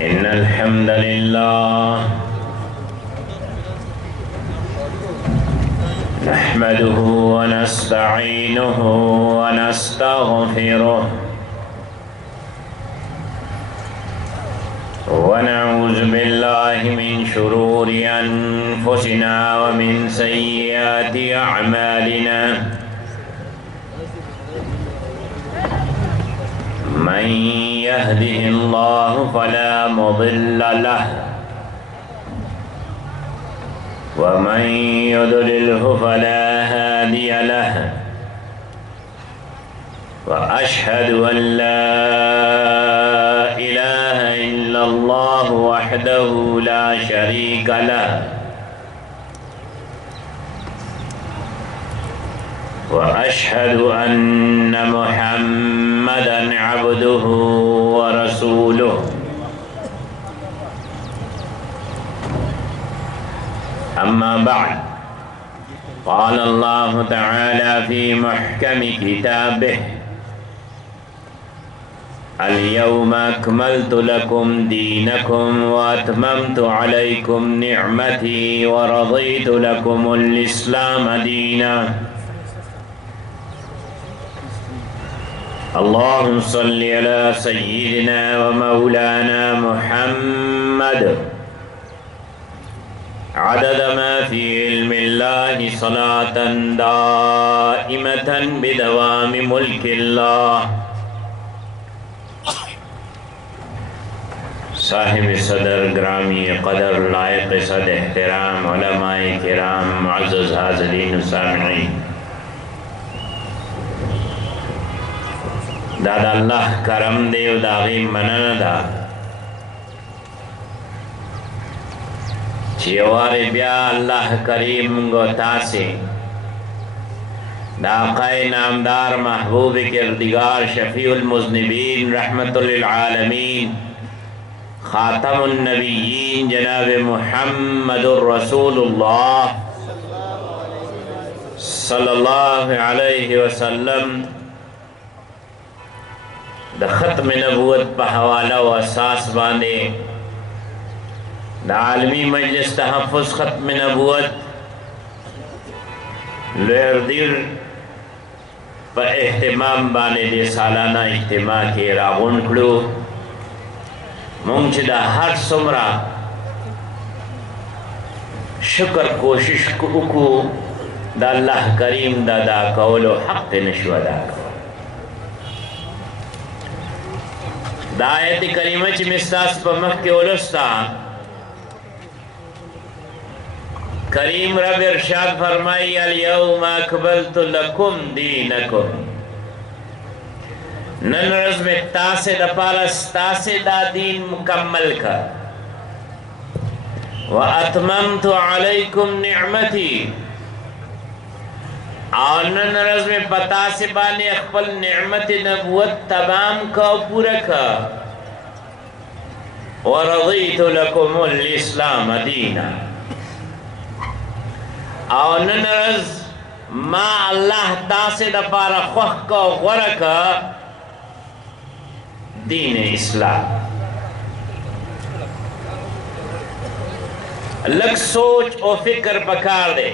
إن الحمد لله نحمده ونستعينه ونستغفره ونعوذ بالله من شرور أنفسنا ومن سيئات أعمالنا من يهده الله فلا مضل له ومن يضلله فلا هادي له وأشهد أن لا إله إلا الله وحده لا شريك له وأشهد أن محمدًا عبده ورسوله أما بعد قال الله تعالى في محكم كتابه اليوم أكملت لكم دينكم وأتممت عليكم نعمتي ورضيت لكم الإسلام دينا اللهم صل على سيدنا ومولانا محمد عدد ما في علم الله صلاة دائمة بدوام ملك الله صاحب صدر گرامی قدر لائق صد احترام علماء کرام معزز حاضرین و سامعین دا اللہ کرم دے و دا غیم منن دا چیوار بیا اللہ کریم گو تاسے دا آقای نامدار محبوب کردگار شفیع المذنبین رحمت للعالمین خاتم النبیین جناب محمد رسول اللہ صلی اللہ علیہ وسلم دا ختم نبوت پا حوالہ و اساس باندے دا عالمی مجلس تحفظ ختم نبوت لیر دیر پا احتمام باندے دے سالانہ اجتماع کے راغن کلو مونچ دا ہر سمرا شکر کوشش کو دا اللہ کریم دا دا کولو حق نشو ادا کرو دا آیت کریمہ چی مستاس پا مخ کے اولستا کریم رب ارشاد فرمائی اليوم اکبلت لکم دینکم نن رز میں تاسے دا پالس تاسے دا دین مکمل کا وَأَتْمَمْتُ عَلَيْكُمْ نِعْمَتِي اور نن رز میں پتا سے بانے اخپل نعمت نبوت تمام کا پورا کا وَرَضِيتُ لَكُمُ الْإِسْلَامَ دِينًا اور نن رز ما اللہ تاسے دا پارا خوخ کا غرق کا دین اسلام لگ سوچ و فکر پکار دے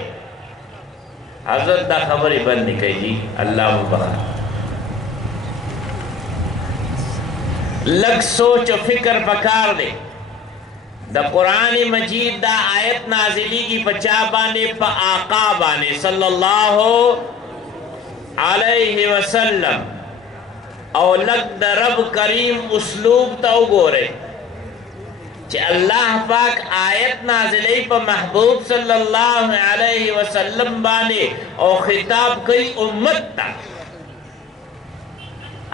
حضرت دا خبری بند نکئی جی اللہ مبارک لگ سوچ و فکر پکار دے دا قرآن مجید دا آیت نازلی کی پچا بانے پا آقا بانے صلی اللہ علیہ وسلم اور لگ دا رب کریم اسلوب تاو گورے کہ اللہ پاک آیت نازلی پا محبوب صلی اللہ علیہ وسلم بانے اور خطاب کئی امت تا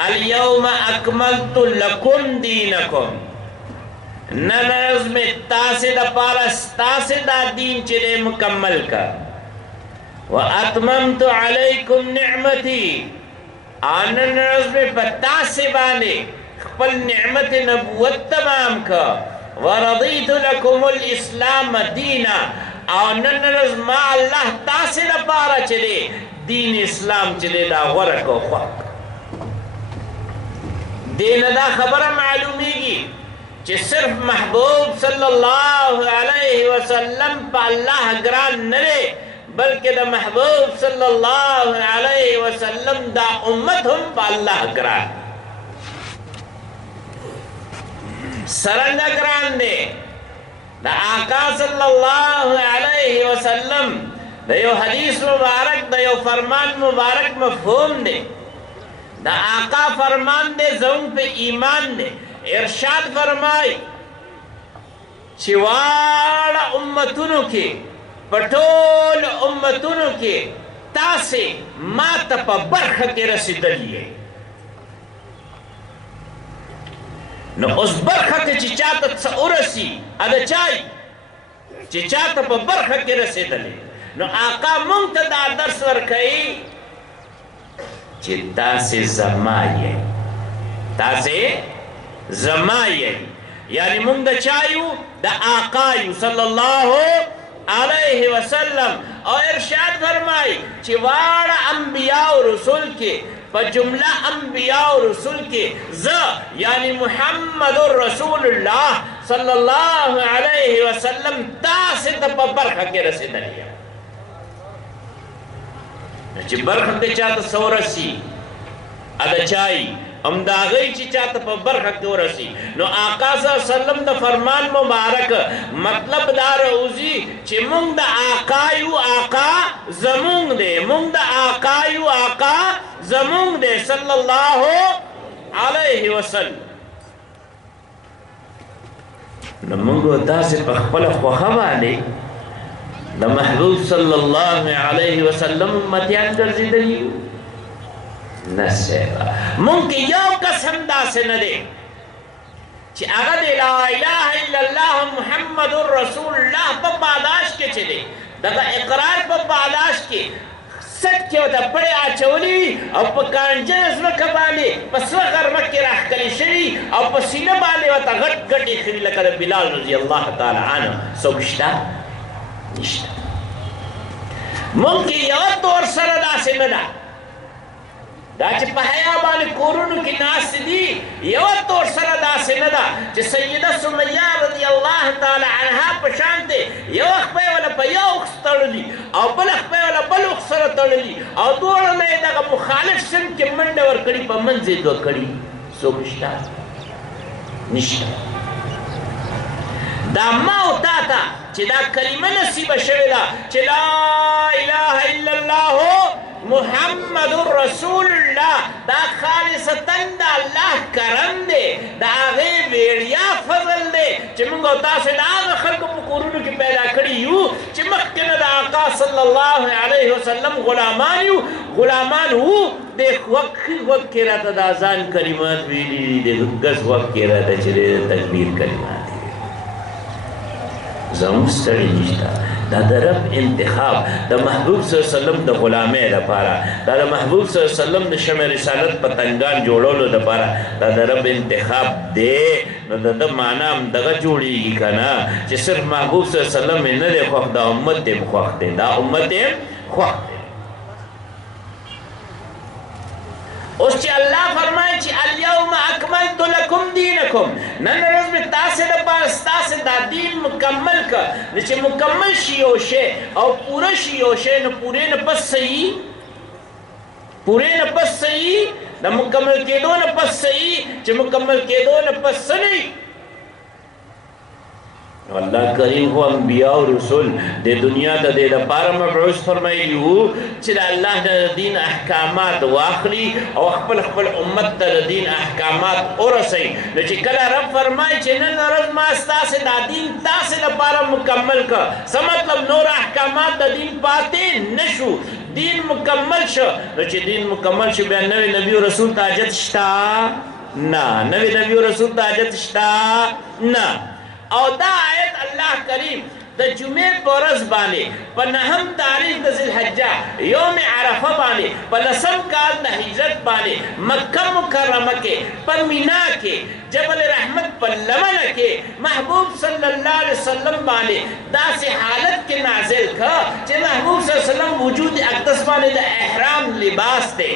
اليوم اکملت لکم دینکم ننرز میں تاسے دا پارس تاسے دا دین چلے مکمل کا وَأَتْمَمْتُ عَلَيْكُمْ نِعْمَتِي آنن رز میں پتاسے بانے خپل نعمت نبوت تمام کا وَرَضِيتُ لَكُمُ الْإِسْلَامَ دِينًا آنن رز ما اللہ تاسے دا پارا چلے دین اسلام چلے دا غرق و خواق دین دا خبر معلومی گی چې صرف محبوب صلی الله علیه وسلم په الله ګران نه دی بلکې د محبوب صلی الله علیه وسلم دا امت هم په الله ګران سرنګه ګران دی د آقا صلی الله علیه وسلم د یو حدیث مبارک د یو فرمان مبارک مفهوم دی د آقا فرمان دی زموږ په ایمان دی ارشاد فرمای چې واړه امتونو کې په ټولو امتونو کې تاسې ما ته په برخه کې رسېدلي یې نو اوس برخه کې چې چاته څه ورسي د چای چې چاته په برخه کې رسېدلي نو آقا مونږ ته دا درس ورکوي چې تاسې زما یې تاسې زما یې یعنی مونږ د چا یو د آقا یو صلی الله علیه وسلم او ارشاد فرمای چې واړه انبیاء او رسول کې په جمله انبیاء او رسول کې یعنی محمد رسول الله صلی الله علیه وسلم تاسې ته په برخه کې رسېدلی یم چې برخه کې چاته څه ورسي د چای امداغی چې چاته په برخه کې ورسي نو آقا صلی الله علیه وسلم د فرمان مبارک مطلب دا راوځي چې مونږ د آقا یو آقا زمونږ دی مونږ د آقا یو آقا زمونږ دی صلی الله علیه وسلم نو مونږ تاسې په خپله خوښه باندې د محبوب صلی الله علیه وسلم امتیان ګرځېدلي یو نه سیبا مونږ کې یو کس هم داسې نه دی چې هغه د لا اله الا الله محمد رسول الله په پاداش کې چې دی دغه اقرار په پاداش کې سټ کې ورته پړې اچولي او په کانجه ځمکه باندې په سره غرمه کې راښکلې شوي او په سینه باندې ورته غټ غټ ایښي لکه د بلال رضی الله تعالی عنه څوک شته نشته مونږ کې یوه طور سره داسې نه ده دا چې په حیا باندې کورونو کې ناست دي یوه طور سره داسې نه ده چې سیده سمیه رضی الله تعالی عنها په شان دی یوه خپۍ وله په یو اوښ تړلي او بله خپۍ وله بل اوښ سره تړلي او دواړه نه یې دغه مخالف سم کې منډه ورکړي په منځ یې دوه کړي څوک شته نشته دا ما او تا ته چې دا کلمه نصیبه شوې ده چې لا اله الا الله محمد رسول الله دا خالصتاً دا الله کرم دی دا هغې ویړیا فضل دی چې موږ او تاسې د هغه خلکو په کورونو کې پیدا کړي یو چې مخکې نه د آقا صلی الله علیه وسلم غلامان یو غلامان وو د وخت کې راته د اذان کلمات ویلي دي د ګز وخت کې راته چې د تکبیر کلمات دي زموږ ستړي نشته دا د رب انتخاب د محبوب صلی الله علیه وسلم د غلامۍ لپاره دا د محبوب صلی الله علیه وسلم د شمع رسالت پتنګان جوړولو لپاره دا د رب انتخاب دی نو د ده معنا هم دغه جوړېږي که نه چې صرف محبوب صلی الله علیه وسلم یې نه دی خوښ دا امت یې هم خوښ دی دا امت یې خوښ دی اوس چې الله فرمایي چې الیوم اکملت لکم دینکم نن ورځ مې تاسې دپاره ستاسې دا دین مکمل که نو چې مکمل شي یو شی او پوره شي یو شی نو پورې نه پس صحیح پورې نه پس صحیح د مکمل کېدو نه پس صحیح چې مکمل کېدو نه پس څه نه الله کریم خو انبیاء او رسول د دنیا د دې لپاره مبعوث فرمایلي وو چې د الله د دین احکامات واخلي او خپل خپل امت ته د دین احکامات ورسوي نو چې کله رب فرمایي چې نن ورځ ما ستاسې دا دین تاسې لپاره مکمل کړه څه مطلب نور احکامات د دین پاتې نه شو دین مکمل شو نو چې دین مکمل شو بیا نوی نبی او رسول ته حاجت شته نه نوی نبی او رسول ته حاجت شته نه او دا آیت الله کریم د جمعې په ورځ باندې په نهم تاریخ د ذوالحجه یوم عرفه باندې په لسم کال د هجرت باندې مکه مکرمه کې په مینا کې جبل رحمت په لمنه کې محبوب صلی الله علیه وسلم باندې داسې حالت کې نازل کړه چې محبوب صلی الله علیه وسلم وجود اقدس باندې د احرام لباس دی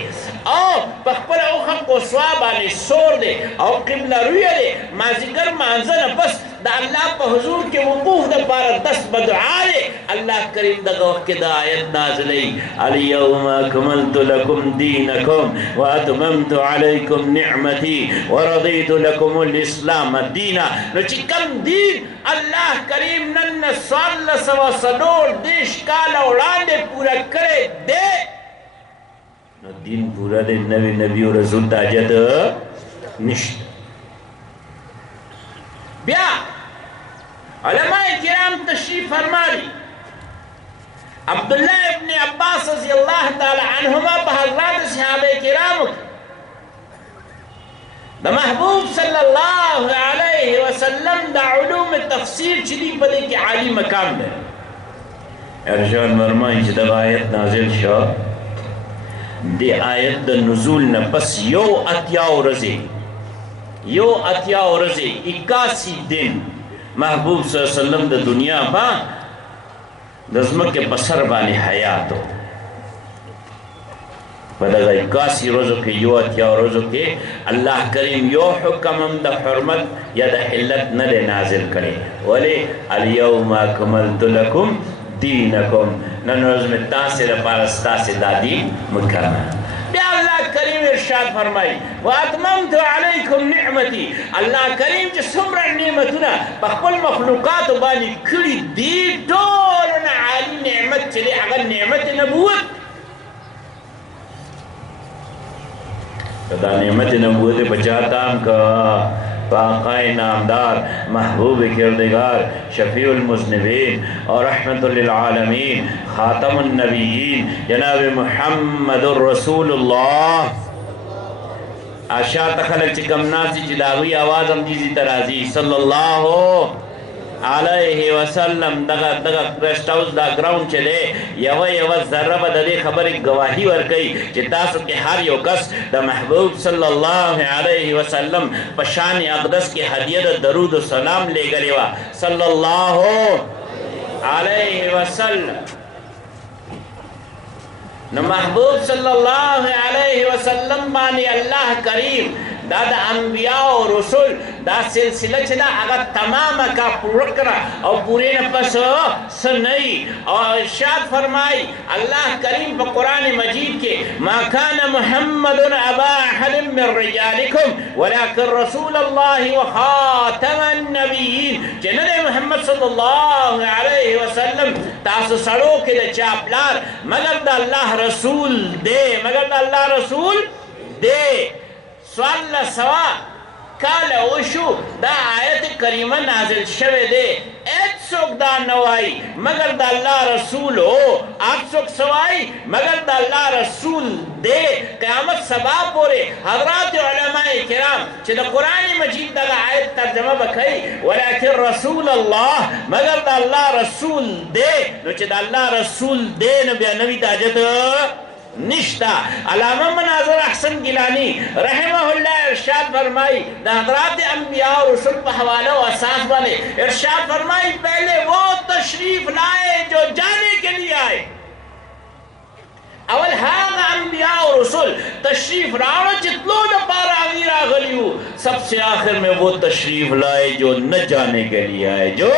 او بخبر او خلق و صوابانی سور دے او قبل روی دے مازیگر مانزن بس دا اللہ پا حضور کے وقوف دا پارا دست بدعا دے اللہ کریم دا وقت دا آیت نازلی الیوم اکملت لکم دینکم واتممت علیکم نعمتی ورضیت لکم الاسلام دینا نو چی کم دین اللہ کریم نن سال سوا سنور دیش کالا اڑاندے پورا کرے دے نو دین پورا دے نبی و رسول تاجد نشت بیا علماء کرام تشریف فرمائی عبداللہ ابن عباس رضی اللہ تعالی عنہما بحضرات صحابہ کرام دا محبوب صلی اللہ علیہ وسلم دا علوم تفسیر چلی پدے کی عالی مقام دے ارشان مرمائن چی دا آیت نازل شاہ دی آیت دا نزول نفس یو اتیاو رزی 81 دن محبوب صلی اللہ علیہ وسلم دا دنیا با دزمک کے بسر بانی حیاتو فدغا 81 روزو کے یو اتیاو روزو کے اللہ کریم یو حکم دا حرمت یا دا حلت ندے نازل کرے ولی الیوم اکملت لکم دینکم نن روز میں تاثر پارستا سے دادی مکرمہ بیا اللہ کریم ارشاد فرمائی واتممت علیکم نعمتی اللہ کریم چی سمرا نعمتنا بخبل مخلوقات بانی کلی دی دولنا عالی نعمت چلی اگر نعمت نبوت دا نعمت نبوت بچاتا ہم کا فاقائے نامدار محبوب کردگار شفیع المذنبین اور رحمت للعالمین خاتم النبیین جناب محمد الرسول اللہ آشاء تخلق چکم ناسی چداوی آواز ہم دیزی ترازی صلی اللہ علیہ وسلم دغا کرسٹ ہاؤس دا گراؤنڈ چلے یو ذرہ با دے خبر گواہی ورکی چی تاسو کے ہر یو کس دا محبوب صلی اللہ علیہ وسلم پشان اقدس کے حدیت درود و سلام لے گلیوا صلی اللہ علیہ وسلم نو محبوب صلی اللہ علیہ وسلم بانی اللہ کریم دا انبیاء و رسول دا سلسلہ چلا اگر تمام کا پورکرا اور پورے نفس سنئی اور ارشاد فرمائی اللہ کریم پا قرآن مجید کے ما کان محمد ابا احد من رجالکم ولیکن رسول اللہ و خاتم النبیین جنر محمد صلی اللہ علیہ وسلم تاسو سڑو کے دا چاپلار مگر دا اللہ رسول دے مگر دا اللہ رسول دے سوال سوا کال اوشو دا آیت کریمہ نازل شوے دے ایت سوک دا نوائی مگر دا اللہ رسول ہو آپ سوک سوائی مگر دا اللہ رسول دے قیامت سبا پورے حضرات علماء کرام چھے دا قرآن مجید دا آیت ترجمہ بکھائی ولیکن رسول اللہ مگر دا اللہ رسول دے نو چھے دا اللہ رسول دے نبی تاجت نشتا علامہ مناظر احسن گیلانی رحمہ اللہ ارشاد فرمائی دا حضرات انبیاء و رسول پہ حوالہ و اساس والے ارشاد فرمائی پہلے وہ تشریف لائے جو جانے کے لیے آئے اول ہاں انبیاء و رسول تشریف راوڑا جتلو دا پارا امیرہ غلیو سب سے آخر میں وہ تشریف لائے جو نہ جانے کے لیے آئے جو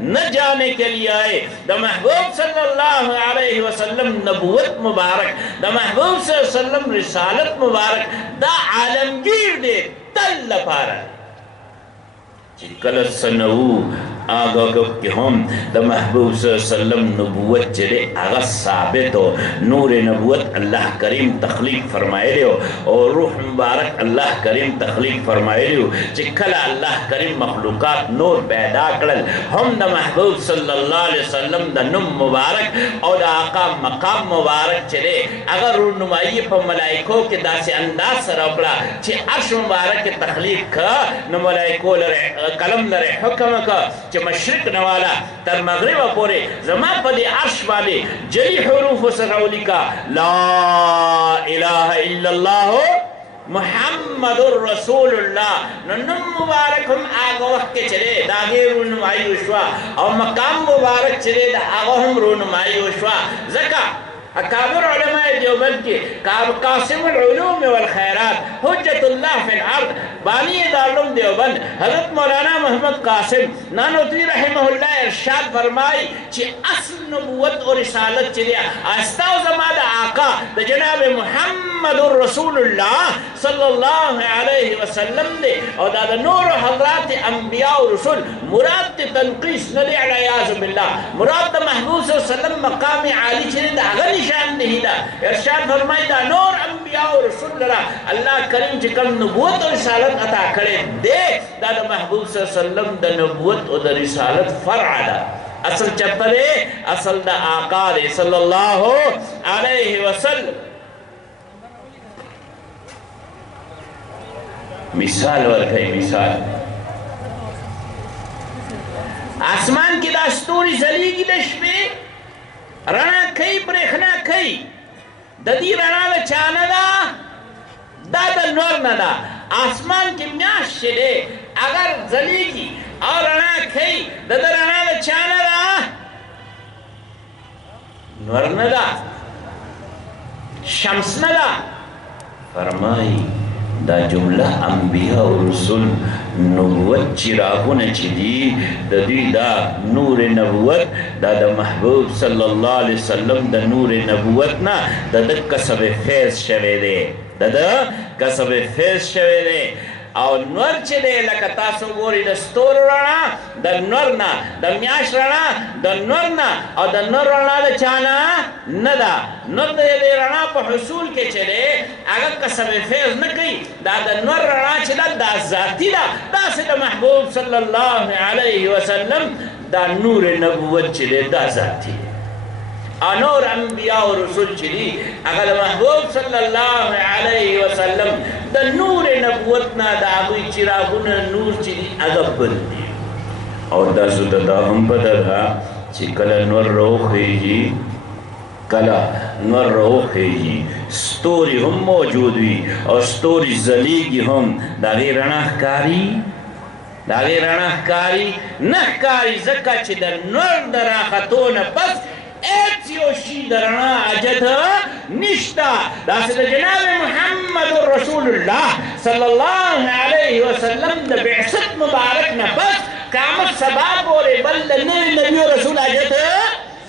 نہ جانے کے لیے آئے دا محبوب صلی اللہ علیہ وسلم نبوت مبارک دا محبوب صلی اللہ علیہ وسلم رسالت مبارک دا عالمگیر دے تل پارا چکلت سنہو آگا کہ ہم دا محبوب صلی اللہ علیہ وسلم نبوت چلے آگا ثابت ہو نور نبوت اللہ کریم تخلیق فرمائے لے ہو اور روح مبارک اللہ کریم تخلیق فرمائے لے ہو چکلا اللہ کریم مخلوقات نور پیدا کرل ہم دا محبوب صلی اللہ علیہ وسلم دا نم مبارک اور دا آقا مقام مبارک چلے اگر رونمائی پا ملائکوں کے دا سے انداز سر اپلا چھے عرش مبارک کے تخلیق کا نو ملائکوں قلم لرے حکم کا مشرق نوالا تر مغرب پورے زمان پا دی عرش والے جلی حروف سرولی کا لا الہ الا اللہ محمد الرسول اللہ ننم مبارک ہم آگا وقت کے چلے داگے رونمائی وشوا اور مقام مبارک چلے دا آگا ہم رونمائی وشوا زکا اکابر علماء دیوبند کی قاسم العلوم والخیرات حجت اللہ فی الارض بانی دارالعلوم دیوبند حضرت مولانا محمد قاسم نانوتوی رحمہ اللہ ارشاد فرمائی چی اصل نبوت اور رسالت چلیا استاو زمان آقا دا جناب محمد رسول اللہ صلی اللہ علیہ وسلم دے اور دا نور حضرات انبیاء و رسول مراد تنقیس ندی علیہ باللہ مراد دا محبوب صلی اللہ علیہ وسلم مقام عالی چلے دا غنی شان دہی دا ارشاد فرمائی دا نور انبیاء و رسول لرا اللہ کریم چکم نبوت و رسالت عطا کرے دے دا محبوب صلی اللہ علیہ وسلم دا نبوت و دا رسالت فرع دا اصل چپرے اصل دا آقا دے صلی اللہ علیہ وسلم مثال ورکھائی مثال آسمان کی داستوری زلی کی دشپے رنا کئی برخنا کئی ددی رنا دا چانا دا نور ندا آسمان کی میاش شدے اگر زلی کی اور رنا کئی دد رنا دا چانا دا نور ندا شمس ندا فرمائی دا جملہ انبیاء و رسول نبوت چراغون چی دی دا دی دا نور نبوت دا محبوب صلی اللہ علیہ وسلم دا نور نبوت نا دا کسب فیض شوے دے دا کسب فیض شوے دے اور نور چی دے لکا تاسو گوری دا ستور رانا دا نور نا دا میاش رانا دا نور نا اور دا نور رانا دا چانا ندا نور دے رانا پا حصول کے چی دے اگر قسم فیض نکی دا نور رانا چی دا ذاتی دا سے دا محبوب صلی اللہ علیہ وسلم دا نور نبوت چی دے دا ذاتی نور انبیاء و رسول چلی اگر محبوب صلی اللہ علیہ وسلم دا نور نبوتنا دا آگوی چراغون نور چلی اگر بندی اور دا ستا دا ہم پتا تھا چی کلا نور روح خیجی کلا نور روح خیجی ستوری ہم موجود ہوئی اور ستوری زلیگی ہم دا غیر رناخ کاری دا غیر رناخ کاری نخ کاری زکا چی دا نور دا راختون پس ایتیوشی درنا عجت نشتا دا سید جناب محمد رسول اللہ صلی اللہ علیہ وسلم دا بعثت مبارک نفس قامت سباب اور بلد نبی رسول عجت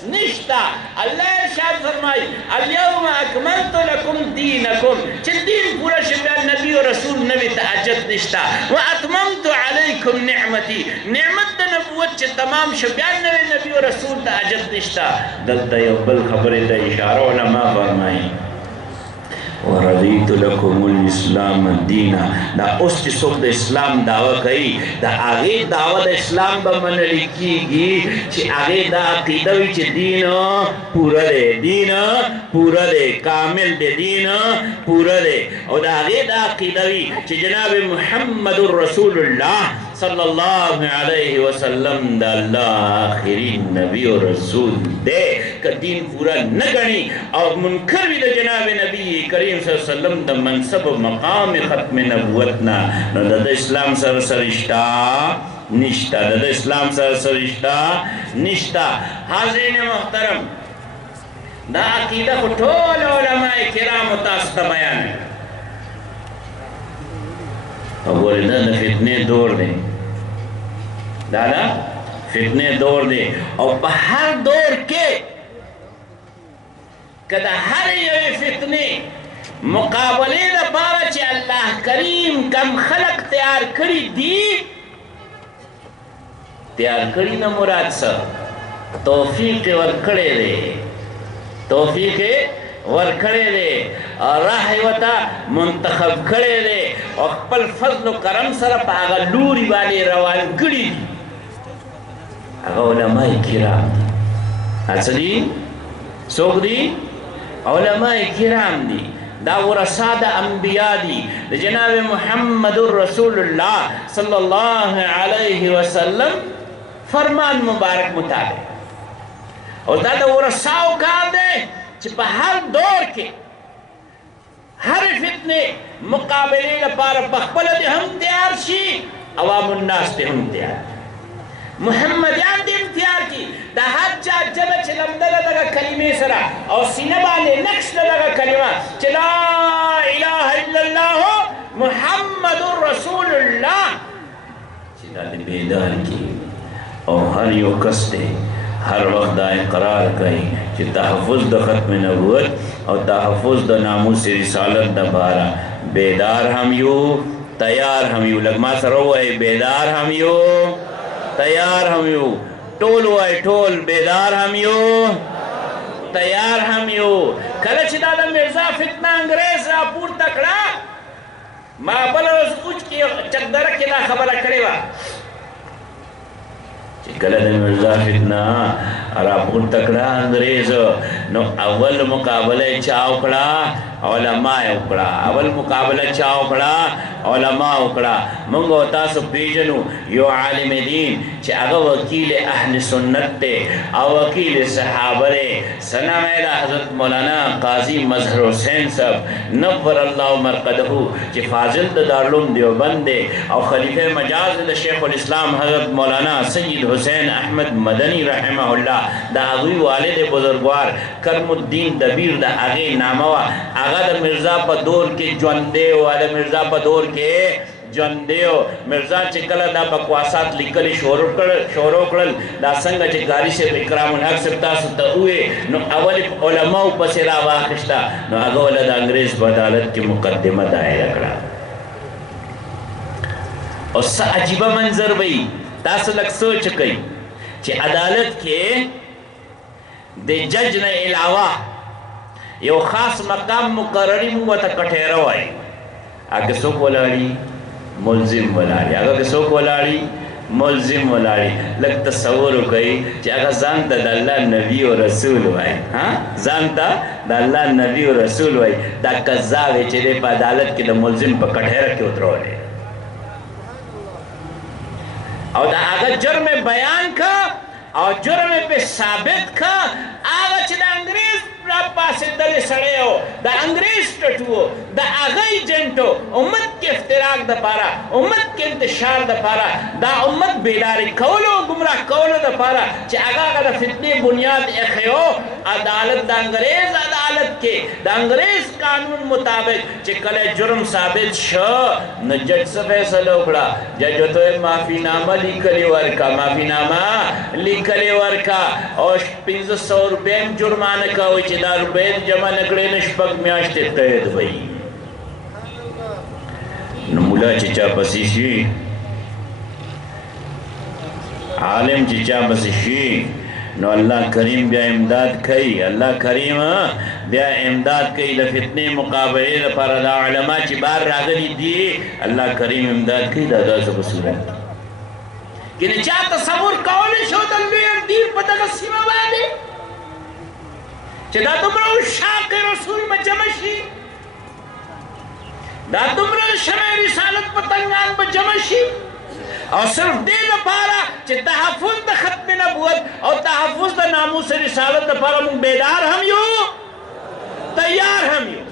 نشتا اللہ ارشاد فرمائی اليوم اکملت لکم دینکم چل دین پورا شبیان نبی و رسول نبی تحجت نشتا و اتممت علیکم نعمتی نعمت دا نبوت چل تمام شبیان نبی و رسول تحجت نشتا دلتا یقبل خبر دا اشارہ علماء فرمائی وَرَضِيتُ لَكُمُ الْإِسْلَامَ الدِّينَ دا اس چی سوک دا اسلام دعوی کئی دا آغی دعوی دا اسلام با من لکی گی چی آغی دا عقیدوی چی دین پورا دے دین پورا دے کامل دے دین پورا دے اور دا آغی دا عقیدوی چی جناب محمد الرسول اللہ صلی اللہ علیہ وسلم دا اللہ آخری نبی و رسول دے کہ دین پورا نگنی اور منکر بھی دا جناب نبی کریم صلی اللہ علیہ وسلم دا منصب و مقام ختم نبوتنا دا اسلام سر سرشتہ نشتا دا اسلام سر سرشتہ نشتا حاضرین محترم دا عقیدہ کو ٹھول علماء کرام تاستا بیان ہے اور دا فتنے دور دے دادا فتنے دور دے اور بہر دور کے کدا ہر یہ فتنے مقابلے دا پارا چی اللہ کریم کم خلق تیار کری دی تیار کری نا مراد سا توفیق ورکڑے دے توفیق ورکڑے دے اور راہ وطا منتخب کڑے دے اور پل فضل و کرم سر پاگا لوری والے روان کڑی دی اگا علماء کرام دی اصلی سوک دی علماء کرام دی دا ورساد انبیاء دی دا جناب محمد الرسول اللہ صلی اللہ علیہ وسلم فرمان مبارک مطابق اور دا ورساو کار دے چپا ہر دور کے ہر فتنے مقابلے لپار بخبل دے ہم تیار شی عوام الناس دے ہم تیار محمدیان دے ہم تیار کی دا حد جا جب چلم دل دغه کلمې سره او سینه باندې نقش د دغه کلمه چې لا اله الا الله محمد رسول الله چې دا دې بیدار کړي او هر یو کس دی هر وخت دا اقرار کوي چې تحفظ د ختم نبوت او تحفظ د ناموس رسالت دپاره بیدار هم یو تیار هم یو لږ ما سره ووایي بیدار هم یو تیار هم یو ټول وای ټول بیدار هم یو تیار هم یو کله چې دا د مرزا فتنه انګریز راپورته کړه ما بله ورځ اوج کې چکدره کې دا خبره کړې وه چې کله د مرزا فتنه راپورته کړه انګریز نو اول مقابله یې چا وکړه علما یې وکړه اول مقابله چا وکړه علما وکړه موږ او تاسو پیژنو یو عالم دین چې هغه وکیل اهل سنت دی او وکیل صحابه دی ثنا یې د حضرت مولانا قاضي مظهر حسین صاحب نور الله مرقده چې فاضل د دارالعلوم دیوبند دی او خلیفه مجاز د شیخ الاسلام حضرت مولانا سید حسین احمد مدنی رحمه الله د هغوی والد بزرګوار کرم الدین دبیر د هغې نامه وه هغه د مرزا په دور کې ژوندی و د مرزا په دور کې ژوندی و مرزا چې کله دا بکواسات لیکلي شروع کړل دا څنګه چې قاري صاحب اکرام الحق صاحب تاسو ته ووې نو اول علماو پسې راواخېسته نو هغه وله د انګریز په عدالت کې مقدمه دایره کړه او څه عجیبه منظر به وي تاسو لږ سوچ کوئ چې عدالت کې د جج نه علاوه یو خاص مقام مقرری مو ورته کټېره وایي هغه څوک ولاړي ملزم ولاړي هغه څوک ولاړي ملزم ولاړي لږ تصور وکړئ چې هغه ځان ته د الله نبي او رسول وایي ځان ته د الله نبي او رسول وایي دا کذاب چې دی په عدالت کې د ملزم په کټېره کې ودرولی او دا هغه جرم بیان کا او جرم پہ ثابت کا آغا چی دا انگریز را پاسدل سڑے ہو دا انگریز ٹٹو دا آغا ایجنٹو امت کے افتراق دا پارا امت کے انتشار دا پارا دا امت بیداری کولو گمراہ کولو دا پارا چی آغا دا فتنی بنیاد اخیو عدالت دا انگریز عدالت کے دا انگریز قانون مطابق چی کل جرم ثابت شو نجج سے فیصلہ اکڑا جج تو معافی نامہ لیکلی ورکا معافی نامہ لیکلی ورکا اور 500 روپے جرمانہ کا ہوئی چی دا روپے جمع نکڑے نشپک میاشتے قید بھئی نمولا چچا پسیشی عالم چچا پسیشی نو اللہ کریم بیا امداد کئی اللہ کریم بیا امداد کئی لفتنے مقابلے لپارا دا علماء چی بار راغلی دی اللہ کریم امداد کئی دا دا سب صورت کہ نچا تصور کولی شو دلوی دیر پتہ سیما بادے چه دا دمرو شاق رسول بجمشی دا دمرو شرع رسالت پتنگان بجمشی اور صرف دے دا پارا چه تحفظ دا ختم نبوت اور تحفظ دا ناموس رسالت دا پارا من بیدار ہم یو تیار ہم یو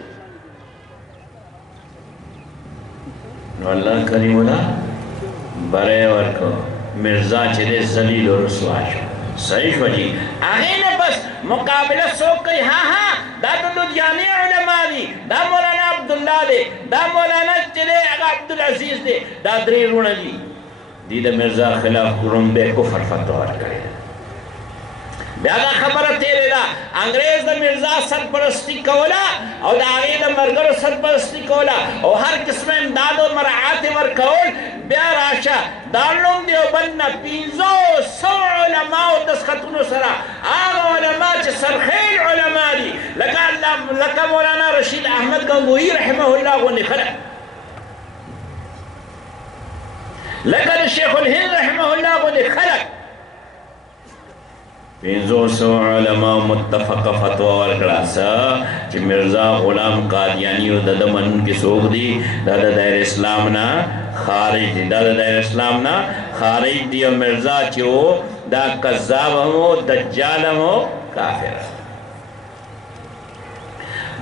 نو اللہ کریم اللہ برے ورکو مرزا چه دے زلیل و رسوا شو صحیح شو جی آگے نے بس مقابلہ سوک کئی ہاں دا لدھیانی علماء دی دا مولانا عبداللہ دے دا مولانا چلے عبدالعزیز دے دا دری رونا جی دی دا مرزا خلاف قرم بے کفر فتوار کرے بیادا خبر تیرے دا انگریز دا مرزا سرپرستی کولا او دا آگے دا مرگر سرپرستی کولا او ہر قسم امداد و مرعات ورکول بیا راشا دارلوم دیو بننا 500 علماء و دسخطونو سرا آغا علماء چه سرخیل علماء دی لکا مولانا رشید احمد گنگوہی رحمہ اللہ کو نخلق لکا شیخ الہند رحمہ اللہ کو نخلق 500 علماء متفق فتوہ ورکڑا سا چی مرزا غلام قادیانیو دا منن کی سوک دی دا دائر اسلام نا خارج دی دا دائر اسلام نا خارج دی و مرزا چیو دا قذاب ہمو دجال ہمو کافر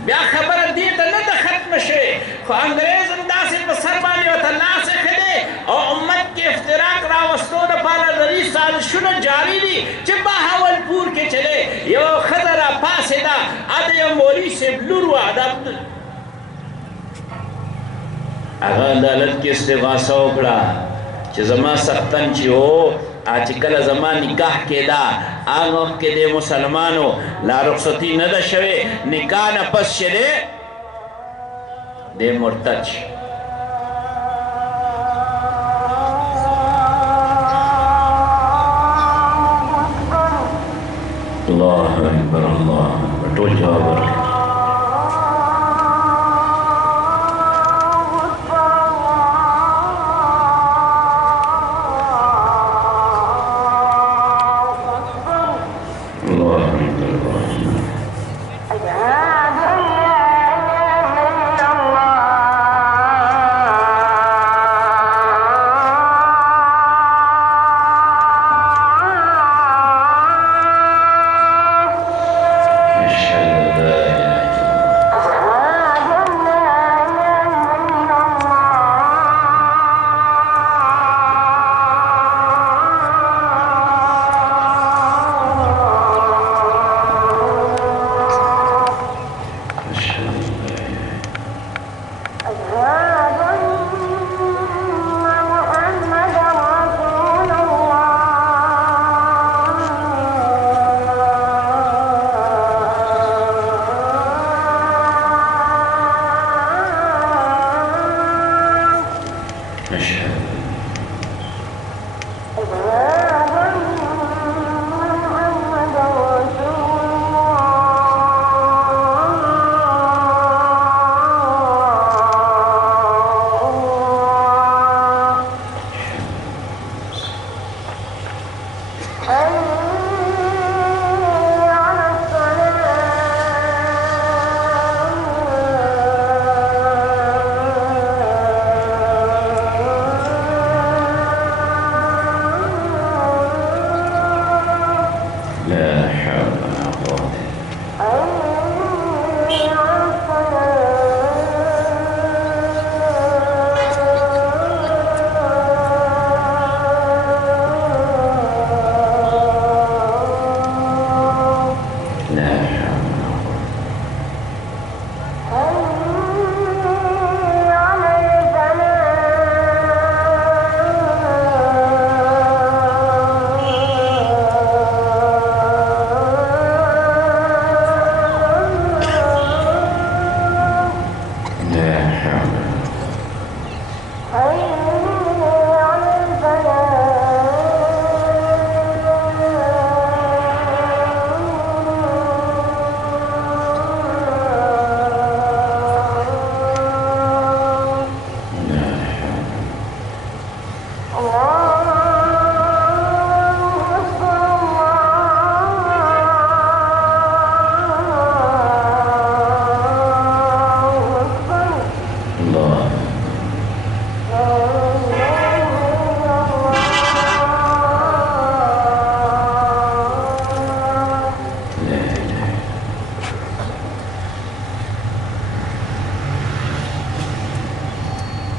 بیا خبر دیتا ندہ ختم شوئے خو انگریز انداسی بسر بانی و تلاسے کھدے اور امت کے افتراق راوستو دا پالا ذری سال سازشونه جاری دي چې بهاولپور کې چلے یو ښځه راپاڅېده د یو مولوي صاحب لور وه هغه عدالت کې استغاثه وکړه چې زما سختن چې و چې کله زما نکاح کېده هغه وخت کې د مسلمانو لا رخصتي نه ده شوې نکاح نه پس چې دی دی مرتد شي الله اکبر الله اکبر ټول جواب ورکړي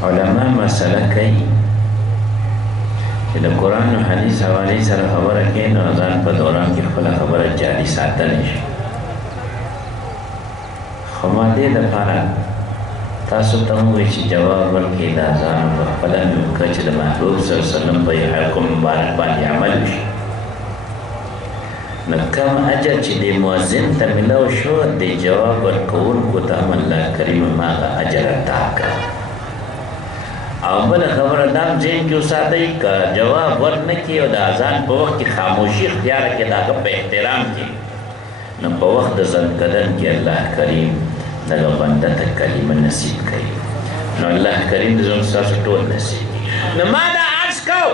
علماء مسله کوي چې د قرآن او حدیث حوالې سره خبره کوي نو ځان په دوران کې خپله خبره جاري ساتلی شي خو ما دې دپاره تاسو ته ووایي چې جواب ورکړئ دا ځان په خپله مې وکړه چې د محبوب صلی الله علیه وسلم په حکم مبارک باندې عمل وشي نو کوم اجر چې د مؤذن ته ملو شو د جواب ورکوونکو ته هم الله کریم هماغه اجر عطا کړه او بله خبره دا هم ذهن کې وساتئ که جواب ورنه کړي او د اذان په وخت کې خاموشي اختیاره کړي د هغه په احترام کې نو په وخت د ځنکدن کې الله کریم دغه بنده ته کلمه نصیب کوي نو الله کریم د زموږ ستاسو ټول نصیب نو ما دا عرض کو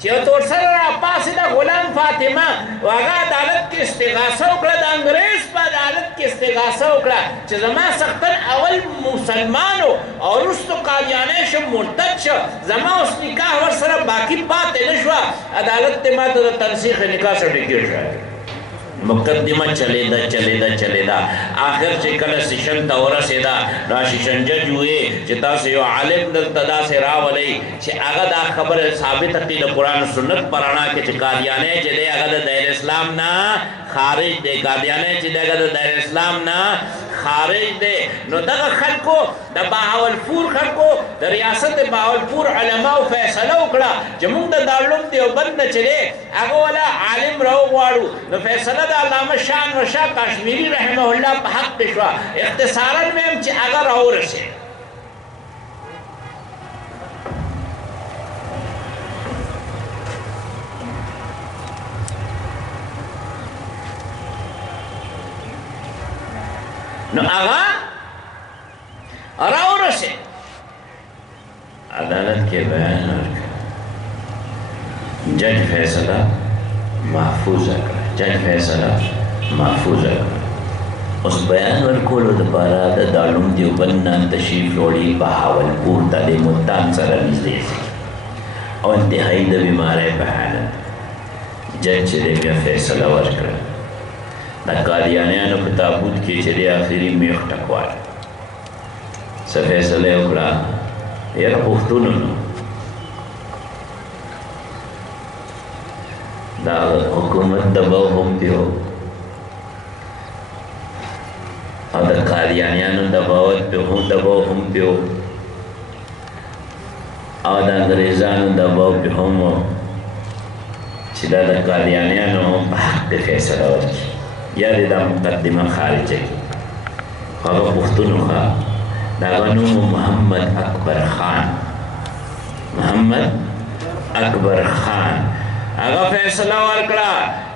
چې یو تور سره راپاڅېده غلام فاطمه او هغه عدالت کې استغاثه وکړه د انګریز په عدالت کې استغاثه وکړه چې زما سختن اول مسلمانو او وروستو قادیانی شو مرتد شو زما اوس نکاح ورسره باقي پاتې نه شوه عدالت ته ما ته د تنسیخ نکاح سرټیفیکیټ راکړ مقدمه چلیدا آخر چې کله سیشن ته ورسېده نو شیشنجه جوړې چې تاسو یو عالم دلته داسې راولئ چې هغه دا خبره ثابته کړي د قرآن و سنت په رڼا کې چې قادیانی چې دی هغه د دایره اسلام نه خارج دی قادیانی چې دی هغه د دایره اسلام نه خارج دی نو دغه خلکو د بهاولپور خلکو د ریاست بهاولپور علماو فیصله وکړه چې موږ د دارالعلوم دیوبند نه چې دی هغه والا عالم راوغواړو نو فیصله د علامه شاه انور شاه کاشمیري رحمه الله په حق کې شوه اختصارا ویم چې هغه راورسېد نو آغا راورسېد عدالت کې بیان ورکړ جج فیصله محفوظه کړه اوس بیان ورکولو دپاره د دارالعلوم دیوبند نه تشریف وړي بهاولپور ته د ملتان سره نږدې سي او انتهایي د بیمارۍ په حالت جج چې دی بیا فیصله ورکړه د قادیانیانو په تابوت کې چې دی آخري میخ ټکوال څه فیصله یې وکړه یاره پښتونو نو دا حکومت دباو هم پیو او د قادیانیانو دباو هم پیو او د انګریزانو دباو پې هم چې دا د قادیانیانو په حق کې فیصله ورکړي یا دې دا مقدمه خارجه کړي خو هغه پښتون و د هغه نوم محمد اکبر خان هغه فیصله ورکړه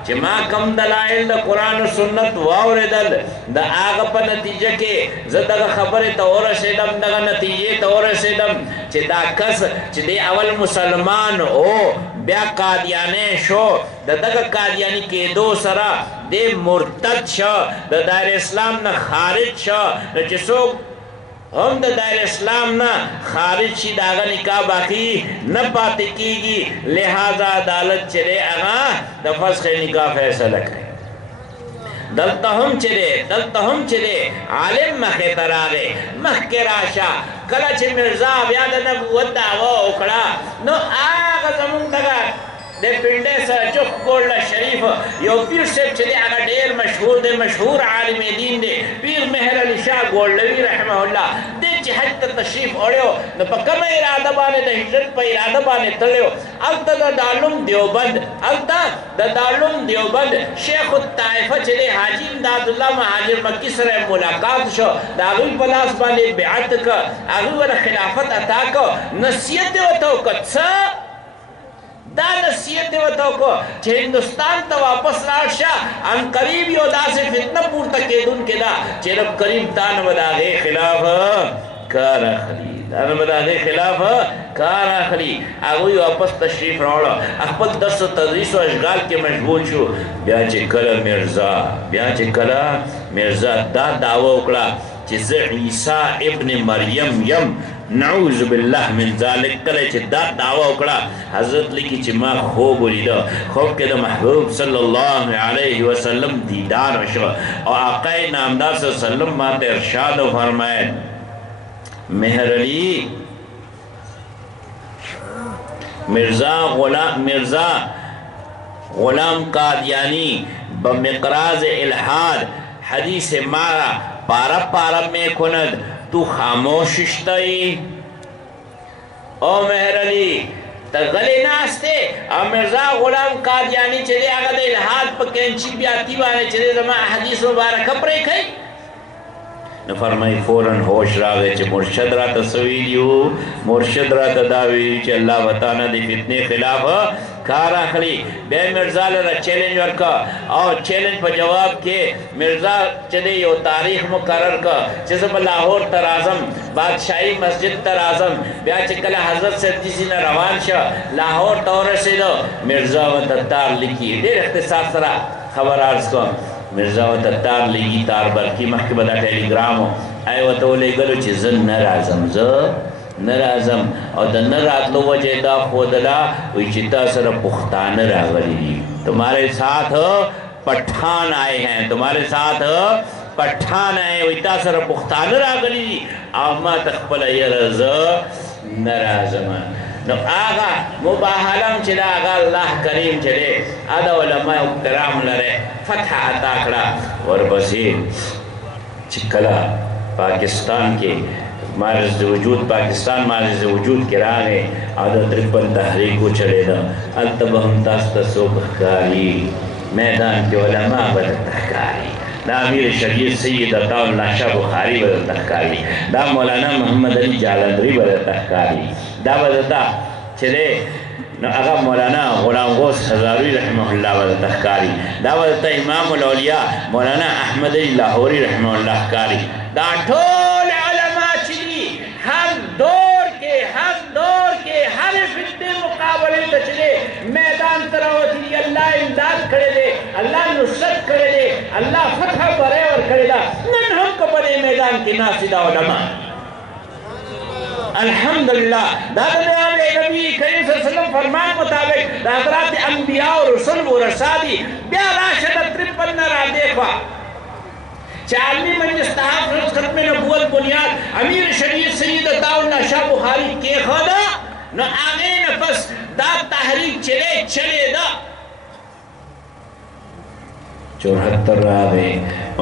چې ما کم دلایل د قرآن و سنت واورېدل د هغه په نتیجه کې زه دغه خبرې ته ورسېدم دغه نتیجې ته ورسېدم چې دا کس چې دی اول مسلمان او بیا قادیانی شو د دغه قادیانی کېدو سره دی مرتد شو د دایره اسلام نه خارج شو نو چې څوک هم د دایره اسلام نه خارج شي د هغه نکاح باقي نه پاتې کېږي لہذا عدالت چې دی هغه د فسخ نکاح فیصله کوي دلته هم چې دی عالم مخې ته راغی مخکې راشه کله چې مرزا بیا د نبوت دعوه وکړه نو هغه زمونږ دغه د پنډۍ سره چوک ګولډه شریف یو پیر صاحب چې دی هغه ډېر مشهور عالم دین دی پیر مهر علي شاه ګولډوي رحمه الله دی چې حج ته تشریف وړی و نو په کومه اراده باندې د هجرت په اراده باندې تللی و هلته د دارالعلوم دیوبند شیخ الطائفه چې دی حاجي امداد الله مهاجر مکي سره ملاقات شو د هغوی په لاس باندې بیعت کړه هغوی ورته خلافت عطا کړه نصیحت یې ورته وکړه څه دا نصیحت دی ورته وکړو چې هندوستان ته واپس لاړ شه ان قریب یو داسې فتنه پورته کېدونکې ده چې رب کریم تا نه به د هغې خلاف کار اخلي هغوی واپس تشریف راوړه خپل درس و تدریس و اشغال کې مشغول شو بیا چې کله مرزا دا دعوه وکړه چې زه عیسی ابن مریم یم نعوذ بالله من ذلک کله چې دا دعوه وکړه حضرت لیکي چې ما خوب ولیده خوب کې د محبوب صلی الله علیه وسلم دیدار وشو او آقا نامدار صلی الله علیه وسلم ما ته ارشاد فرمایل مهر علی مرزا غلام قادیانی بمقراض الحاد حدیث مارا پارا میں کند تو خاموششتائی او مہر علی تغلی ناستے او مرزا غلام قادیانی چلے آگا دے الہاد پا کینچی بیاتی بانے چلے زمان حدیث مبارکہ پرے کھئی نو فرمائی فوراً ہوش راگے چھ مرشد را تصویلیو مرشد را تداویلی چھ اللہ وطانا دی فتنے خلاف کار اخلی بے مرزا لرا چیلنج ورکا اور چیلنج پا جواب کے مرزا چلے یو تاریخ مقرر کا چیزم لاہور ترازم بادشاہی مسجد ترازم بیا چکل حضرت سردیسی نے روان شا لاہور طور سے دو مرزا و تتار لکی دیر اختصاص سرا خبر عرض کو مرزا و تتار لگی تار برکی محکمہ دا ٹیلیگرامو آئے و تو لے گلو چی زن نرازم او دا نراتلو وجہ دا خودلا وی چی تا سر پختان راغلی دی تمہارے ساتھ पठान आए हैं, तुम्हारे साथ पठान आए, वैता सर पुख्तान रागली आमा तखपल यरज नराजमा नो आगा मुबाहलम चला आगा अल्लाह करीम चले आदा उलमा इकराम लरे फतह अता करा और बसी चिकला पाकिस्तान के मार्ज वजूद पाकिस्तान मार्ज वजूद के रागे आदा 53 तहरीक चले दा अल्तब हम तास्तसोबकारी मैदान के उलमा बदतहकारी दा अमीर शरीयत सैयद अताउल्लाह शाह बुखारी बदतहकारी दा मौलाना मोहम्मद अली जालंधरी बदतहकारी दा बदता चले अगा मौलाना गुलाम गौस हज़ारी रहमहुल्लाह बदतहकारी दा बदता इमाम उल औलिया मौलाना अहमद अली लाहौरी रहमहुल्लाह कारी दा ठोल उलमा चली हर दौर के हर फितने मुकाबले तचले मैदान तरावती अल्लाह इमदाद करे दे, अल्लाह नुसरत करे दे, अल्लाह फतह करे और करे दा नन हम को बड़े मैदान के नासिदा उलमा अल्हम्दुलिल्लाह दादा ने नबी करीम सल्लल्लाहु अलैहि वसल्लम फरमान मुताबिक हज़रात अंबिया और रसूल व रसादी ब्या राशद 53 रा देखा चालमी मजलिस तहफ़्फ़ुज़ खत्म नबूवत बुनियाद अमीर शरीयत सैयद अताउल्लाह शाह बुखारी के खुदा न आगे न बस दा तहरीक चले दा 74 रावे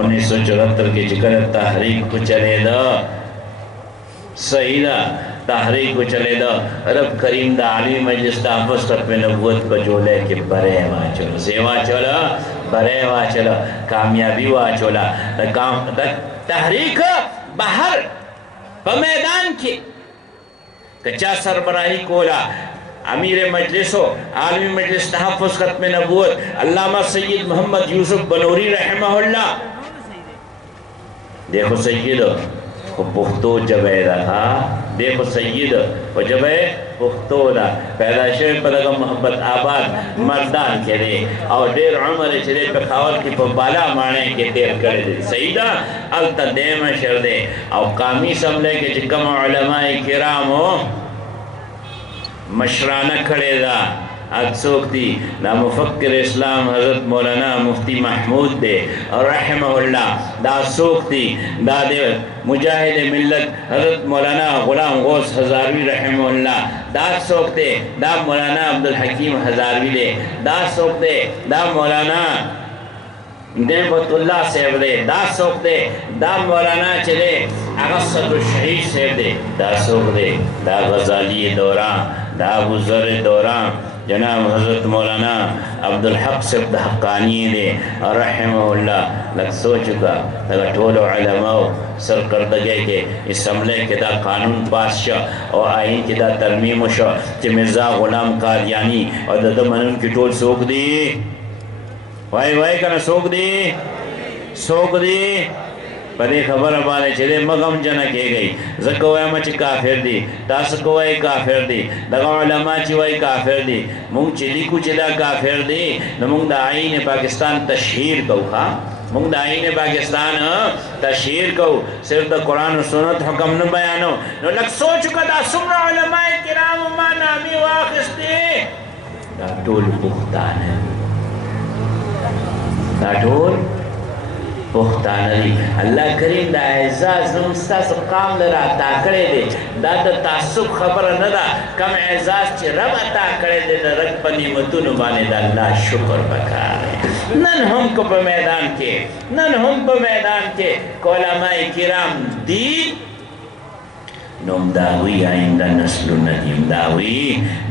1974 के जिक्र तहरीक को चले दा सही दा तहरीक को चले दा रब करीम दा आली मजलिस तहफ़्फ़ुज़ खत्म नबूवत को जोले के बरे वा चलो सेवा चलो बरे वा चलो कामयाबी वा चला काम तहरीक बाहर मैदान के कच्चा सरबराही कोला अमीर मजलिसो आलमी मजलिस तहफ़्फ़ुज़ खत्म नबूवत अल्लामा सैयद मोहम्मद यूसुफ बनूरी रहमहुल्लाह देखो सैयद पुख्तो जबे रहा देखो सैयद वो जबे पुख्तो दा पैदाइश पदगम मोहब्बत आबाद मर्दान के दे और डेर उम्र चले पखावत की बाला माने के तेर करे दे सईदा अल तदेम शर दे और कामी समले के जिकम उलमाए किराम हो मशराना खड़े दा अक्सोक्ति ना मुफक्किर इस्लाम हज़रत मौलाना मुफ्ती महमूद दे और रहमहुल्लाह दा सोक्ति दा दे मुजाहिद मिल्लत हज़रत मौलाना गुलाम गौस हज़ारवी रहमहुल्लाह दा सोक्ते दा मौलाना अब्दुल हकीम हज़ारवी दे दा सोक्ते दा मौलाना नेमतुल्लाह सेब दे दा सोक्ते दा मौलाना चले अगसतुल शहीद सेब दे दा सोक दे दा गज़ाली दौरा दा बुज़र दौरा जनाब हज़रत मौलाना अब्दुल हक सिब्द हक्कानी दे रहमहुल्लाह लग सोचुका लगा टोलो उलमाओ सरकर्दगे के इसम्बले के दा कानून पास शा और आइन के दा तरमीम शा कि मिर्ज़ा गुलाम कादियानी और दद मनन की टोल सोक दी वाई कना सोक दी पदे खबर बाले चले मगम जना के गई जकोए मच काफिर दी तासकोए काफिर दी दगा उलमा चिवाई काफिर दी मुंग चिली कु चिदा काफिर दी नमुंग दाई ने पाकिस्तान तशहीर को खा मुंग दाई ने पाकिस्तान तशहीर को सिर्फ द कुरान और सुन्नत हुक्म न बयानो नो लग सोच का दा सुमरा उलमा किराम मा नामी वाखिस्ते दा टोल पुख्तान है दा टोल पुख्तानरी अल्लाह करीम दा एजाज नुस्ता काम लरा अता करे दे दा तासुब खबर न दा कम एजाज च रब अता करे दे दा रग पनी मतुन माने दा अल्लाह शुक्र बकार नन हम को मैदान के उलमाए किराम दी नोम दावी आइंदा नस्ल नदीम दावी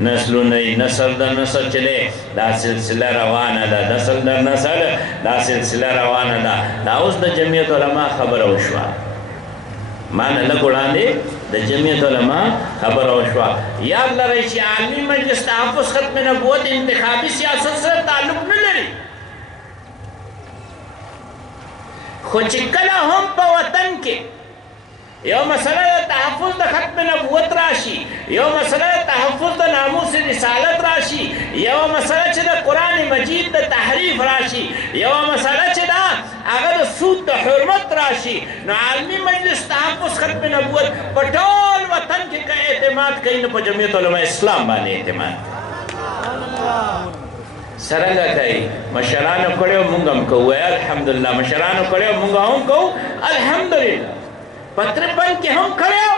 नस्ल नई नस्ल दर नस्ल चले दा सिलसिला रवाना दा नस्ल दर नस्ल दा सिलसिला रवाना दा उस द जमियत उलमा खबर वशवा मान लगुड़ाने द जमियत उलमा खबर वशवा याद ल रही ची आलमी मजलिस तहफ़्फ़ुज़ खत्म नबूवत इंतखाबी सियासत से ताल्लुक न लड़ी खुचिकला हम प वतन के यो मसला तहफ़्फ़ुज़ द खत्म नबूवत राशि यो मसला तहफ़्फ़ुज़ द नामूस रिसालत राशि यो मसला च द कुरान मजीद द तहरीफ राशि यो मसला च द अगर सूद द हुर्मत राशि न आलमी मजलिस तहफ़्फ़ुज़ खत्म नबूवत पटोल वतन के का एतमाद कहीं न प जमियत उलमा इस्लाम बाने एतमाद سرنګه کوي مشرانو کړو مونږ هم کوو الحمدلله مشرانو کړو مونږ هم کوو الحمدلله په 53 کې هم کړو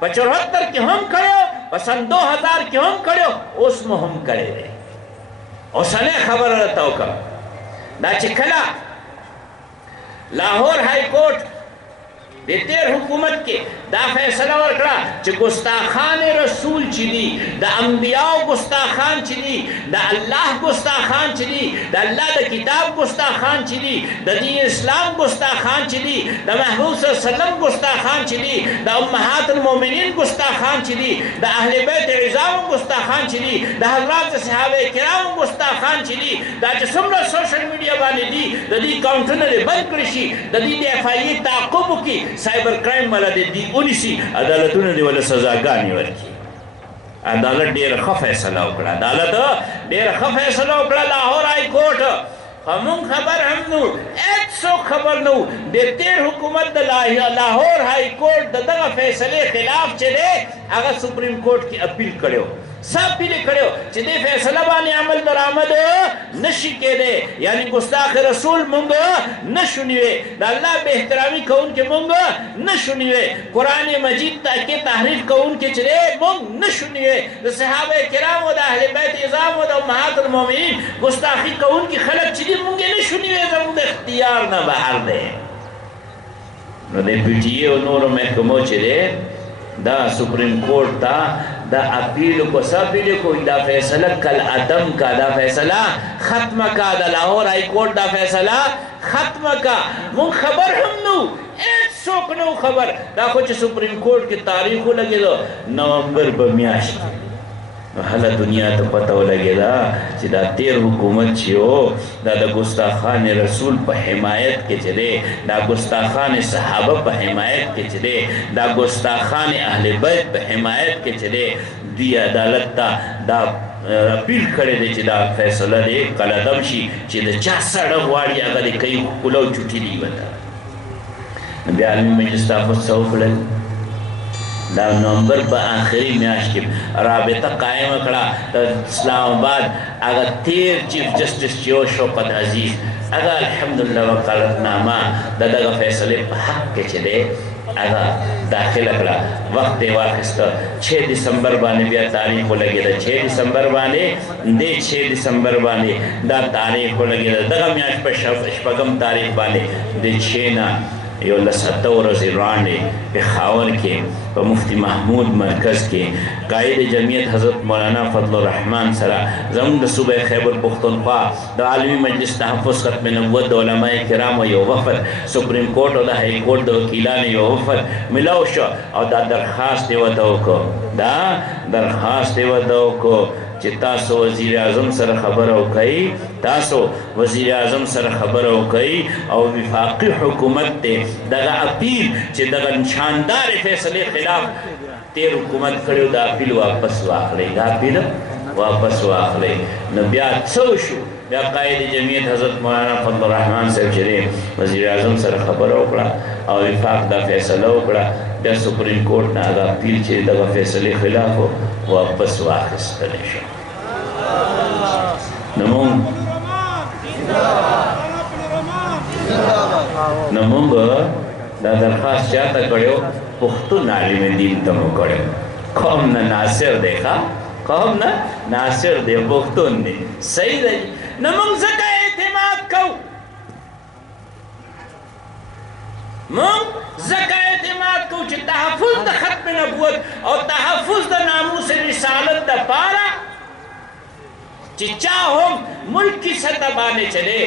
په 74 کې هم کړو په سن 2000 کې هم کړو اوس مو هم کړی دی اوسنۍ خبره راته وکړه دا چې کله لاهور های کورټ د تیر حکومت کې دا فیصله ورکړه چې ګستاخان رسول چې دي د انبیاو ګستاخان چې دي د الله ګستاخان چې دي د الله د کتاب ګستاخان چې دي د دین اسلام ګستاخان چې دي د محبوب صلی الله علیه وسلم ګستاخان چې دي د امهات المؤمنین ګستاخان چې دي د اهل بیت عظام ګستاخان چې دي د حضرات صحابه کرام ګستاخان چې دي دا چې څومره سوشل میډیا باندې دي د دې کاونټونه بند کړی شي د دې د اف آی تعقب وکړي سایبر کرائم والا دی اونیسی عدالتونه دی ولا سزاګانې ورکړي عدالت ډېره ښه فیصله وکړه عدالت ډېره ښه فیصله وکړه لاهور های کورټ همون خبر هم نو هیڅوک خبر نو د تیر حکومت د لاهور های کورټ د دغه فیصلې خلاف چې دی هغه سپریم کورټ کې اپیل کړی سب پیلے کھڑے ہو چی دے فیصلہ بانے عمل درآمد نشی کے دے یعنی گستاخ رسول منگو نشنیوے دا اللہ بے احترامی کون کے منگو نشنیوے قرآن مجید کے تحریف کون کے چلے منگ نشنیوے دا صحابہ کرام و دا اہل بیت عظام و دا امہات المومنین گستاخی کون کی خلق چلی منگے نشنیوے زمد اختیار نہ بہر دے نو دے پیٹیے و نور محکمو چلے دا سپریم کورٹ تا دا اپیل کو سپیل کو دا فیصلہ کل عدم کا دا فیصلہ ختم کا دا لاہور های کورٹ دا فیصلہ ختم کا من خبر ہم نو ایک سوک نو خبر دا کچھ سپریم کورٹ کی تاریخو لگے دو نومبر بمیاش حالا دنیا تو پتہ لگے دا چی دا تیر حکومت چیو دا گستاخان رسول پا حمایت کے چلے دا گستاخان صحابہ پا حمایت کے چلے دا گستاخان اہل بیت پا حمایت کے چلے دی عدالت تا دا اپیل کرے دے چی دا فیصلہ دے قلدم شی چی دا چا سڑک واری اگر کئی کلو چھوٹی دی بتا نبی عالمی مجلس تافت سوف لگ دا نومبر با آخری میاش کی رابطہ قائم کڑا اسلام آباد اگر تیر چیف جسٹس چیو شوکت عزیز اگر الحمدللہ وقالت نامہ دا فیصلے پا حق کے چلے اگر داخل کڑا وقت واقعستا 6 دسمبر بانے بیا تاریخ کو لگے دا 6 دسمبر بانے دے 6 دسمبر بانے دا تاریخ کو لگے دا میاش پر شپگم تاریخ بانے دے 6 نا یو لسطہ ورزی رانڈے پہ خاور کے پہ مفتی محمود مرکز کے قائد جمعیت حضرت مولانا فضل الرحمن سرا زمد صوبہ خیبر پختونخوا دا عالمی مجلس تحفظ ختم نبوت دا علماء کرام و یو وفد سپریم کورٹ و دا ہائی کورٹ دا وکیلان یو وفد ملاو شو اور دا درخواست دیوتاو کو دا درخواست دیوتاو کو چی تاسو وزیر اعظم سر خبر ہو کئی تاسو وزیر اعظم سر خبر ہو کئی اور وفاقی حکومت تے دگا اپیل چی دگا شاندار فیصلے خلاف تیر حکومت کریو دا اپیل واپس واخلے دا اپیل واپس واخلے نبیات سوشو بیا قائد جمعیت حضرت مولانا فضل الرحمن صاحب چرے وزیر اعظم سر خبر اکڑا اور وفاق دا فیصلہ اکڑا بیا سپریم کورٹ نا اگا اپیل چرے دگا فیصلے خلاف ہو واپس واخستنے شو نمونگ دا درخواست چاہتا کڑیو پختون عالم دین تمو کڑیو قوم نا ناصر دیکھا قوم نا ناصر دے پختون دے صحیح دے نمونگ زکا اعتماد کو مونگ زکا اعتماد کو چی تحفظ دا ختم نبوت اور تحفظ دا ناموس رسالت دا پارا چی چاہم ملک کی سطح بانے چلے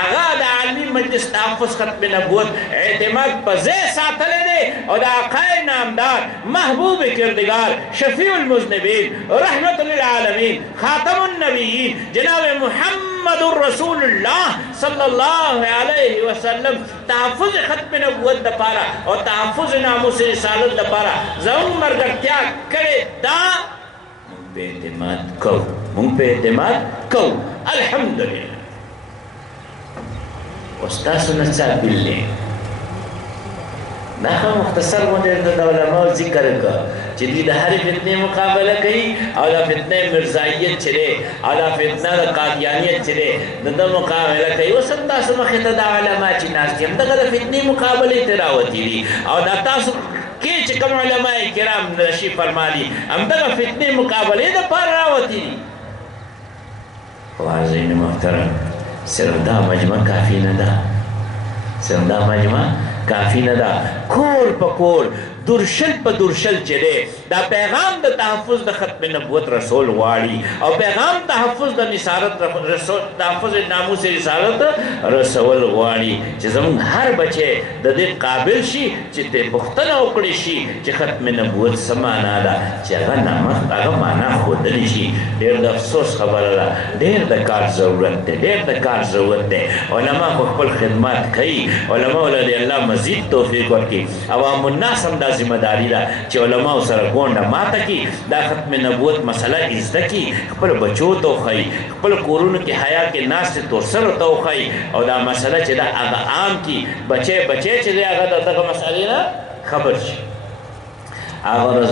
اغا دا عالمی مجلس تحفظ ختم نبوت اعتماد پزے ساتھلے دے اور دا آقائے نامدار محبوب کردگار شفیع المذنبین رحمت للعالمین خاتم النبیین جناب محمد الرسول اللہ صلی اللہ علیہ وسلم تحفظ ختم نبوت دا پارا اور تحفظ ناموس رسالت دا پارا زون مرگر کیا کرے دا پہ اعتماد کو مونگ پہ اعتماد کو الحمدللہ استاسو نچا بلنے ناخوا مختصر مدر دا علماء ذکر کا چې دوی د هرې فتنې مقابله کوي او دا فتنه مرزایت چې دی او دا فتنه د قادیانیت چې دی د ده مقابله کوي. اوس هم تاسو مخې ته دا علما چې ناست دي همدغه د فتنې مقابلې ته راوتي دي او دا تاسو کې چې کوم علما کرام نشي فرمالي همدغه فتنې مقابلې دپاره راوتي دي. واعظین محترم صرف دا مجمع کافی نه ده، صرف دا مجمع کافی نه ده. کور په کور درشل په درشل چې دی دا پیغام د تحفظ د ختم نبوت رسول غواړي او پیغام تحفظ د نصارت تحفظ ناموس رسالت رسول غواړي چې زموږ هر بچی د دې قابل شي چې ته پوښتنه وکړي شي چې ختم نبوت څه معنا ده چې هغه معنا ښودلی شي. ډېر د افسوس خبره ده، ډېر د کار ضرورت دی، ډېر د کار ضرورت دی. علما خو خپل خدمات کوي، علما ولې الله مزید توفیق ورکړي. عوام الناس هم دا ذمہ داری ده چې علماو سره غونډه ماته کړي، دا ختم نبوت مسله زده کړي، خپل بچو ته وښایي، خپل کورونو کې حیا کې ناستې تورسرو ته وښایي او دا مسله چې ده هغه عام کړي. بچی چې دی هغه د دغه مسئلې نه خبر شي. هغه ورځ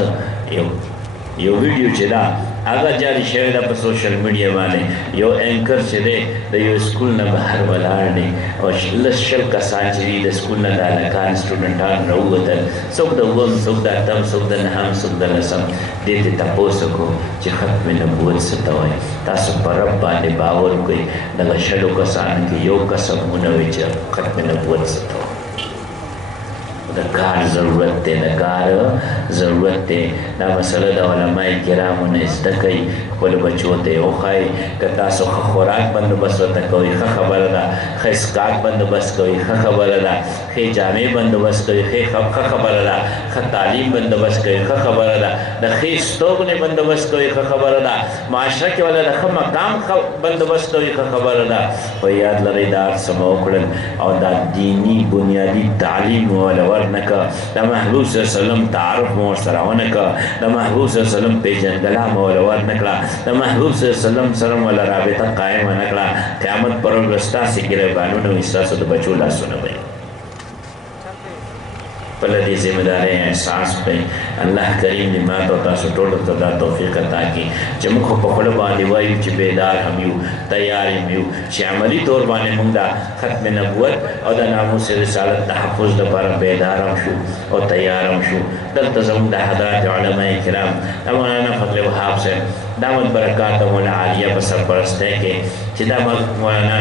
یو ویډیو چې ده هغه جاري شوی ده په سوشل میډیا باندې. یو اینکر چې دی د یو سکول نه بهر ولاړ دی او لس شل کسان چې دي د سکول نه د هلکان سټوډنټان راووتل، څوک د اووم، څوک د اتم، څوک د نهم، څوک د لسم. دې ته تپوس وکړو چې ختم نبوت څه ته وایي. تاسو په رب باندې باور وکړئ دغه شلو کسانو کې یو کس هم ونه وي چې ختم نبوت څه ته وایي. د کار ضرورت دی، د کار ضرورت دی. دا مسله د علما کرامو نه زده کوئ، خپلو بچو ته یې وښایئ. که تاسو ښه خوراک بندوبست ورته کوئ ښه خبره ده، ښه اسکاک بندوبست کوئ ښه خبره ده، ښې جامې بندوبست کوئ ښه خبره ده، ښه تعلیم بندوبست کوئ ښه خبره ده، د ښې ستوګنې بندوبست کوئ ښه خبره ده، معاشره کې ولا د ښه مقام بندوبست کوئ ښه خبره ده. خو یاد لرئ دا هر څه مو وکړل او دا دیني بنیادي تعلیم مو وله ورنکه، د محبوب صلی الله علیه وسلم تعارف مو ورسره ونکړه، د محبوب صلی الله علیه وسلم پیژندګلا مو وله ورنکړه، د محبوب صلی الله علیه وسلم سره مو وله رابطه قایمه نه کړه. قیامت پر ورځ به ستاسې ګریبانونه وي، ستاسو د بچو لاسونه به وي. خپله دې ذمهدارۍ احساس کړئ. الله کریم دې ما ته او تاسو ټولو ته دا توفیق عطا کړي چې موږ خو په خوله باندې وایو چې بیدار هم یو، تیار هم یو، چې عملي طور باندې موږ دا ختم نبوت او د ناموس رسالت تحفظ دپاره بیدار هم شو او تیار هم شو. دلته زموږ د حضرات علما کرام د مولانا فضل وهاب صاحب دامت برکات مولا عالیه په سرپرستۍ کې چې دا مولانا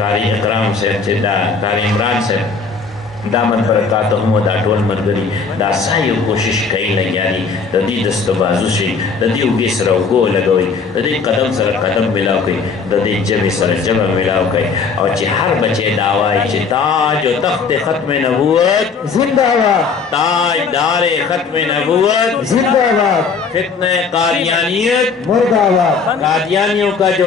قاري اکرام صاحب چې دا قاري عمران صاحب دامن برکاتهم دا ټول ملګري دا سایو کوشش کوي لګیا دي د دې دستو بازو شي، د دې اوږې سره اوږه ولګوئ، د دې قدم سره قدم میلاو کړئ، د دې ژبې سره ژبه میلاو کړئ او چې هر بچی دا وایي چې تاج و تخت ختم نبوت زنده باد، تاجدار ختم نبوت زنده باد، فتنہ قادیانیت مردہ باد، قادیانیوں کا جو